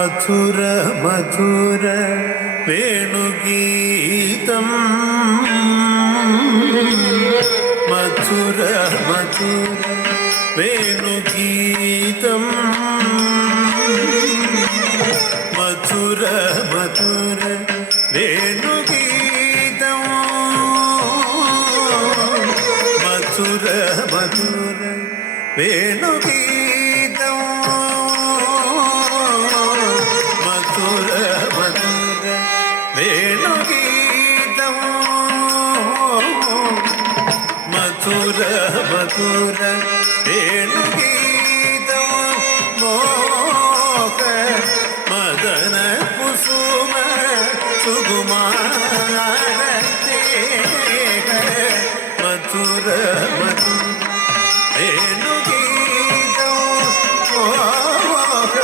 മധുര മധുര വേണുഗീതം മധുര മധുര വേണുഗീതം മധുര മധുര വേണുഗീതം മധുര മധുര വേണുഗീതം മധുര മധുര വേണുഗീതം മധുര മധുര വേണുഗീതം മോഹ മദന കുസുമ സുകുമാര മധുര മധുര വേണുഗീതം മോഹ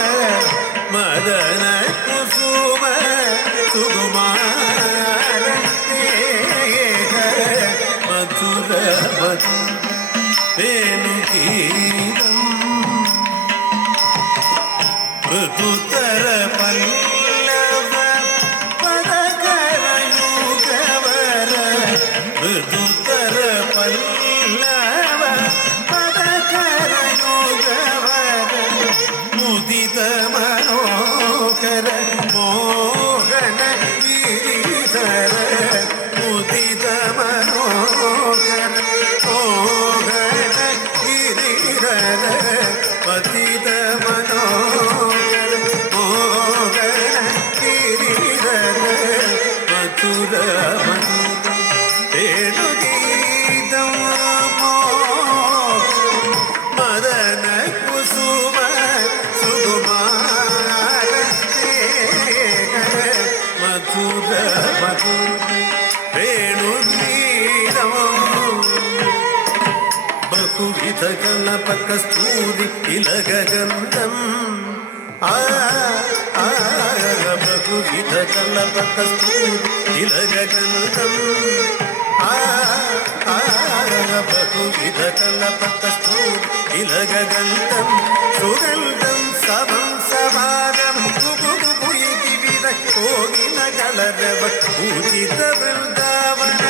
മദന കുസുമ സുകുമാര മധുര മധുര വേണുഗീതം ഋതുതര പല്ലവ പദകരയുഗവര ഋതുതര പല്ലവ പദകരയുഗവര മുദിത മനോഹര മോഹന ഗിരിധര മുദിത മനോഹര മോഹന ഗിരിധര പതിത മനോഹര മോഹന ഗിരിധര മധുര മധുര വേണുഗീതം മദന കുസുമ സുകുമാര മധുര മധുര വേണുഗീതം ബഹുവിധ കലപകസ്തൂരി ഇലഗന്ധം ബഹുവിധ കലപകസ്തൂരി ഇലഗന്ധം ബഹുവിധ കലപകസ്തൂരി ഇലഗന്ധം സുഗന്ധം സമം സമാനം വിവിധ കോകില കളരവ പൂജിത വൃന്ദാവന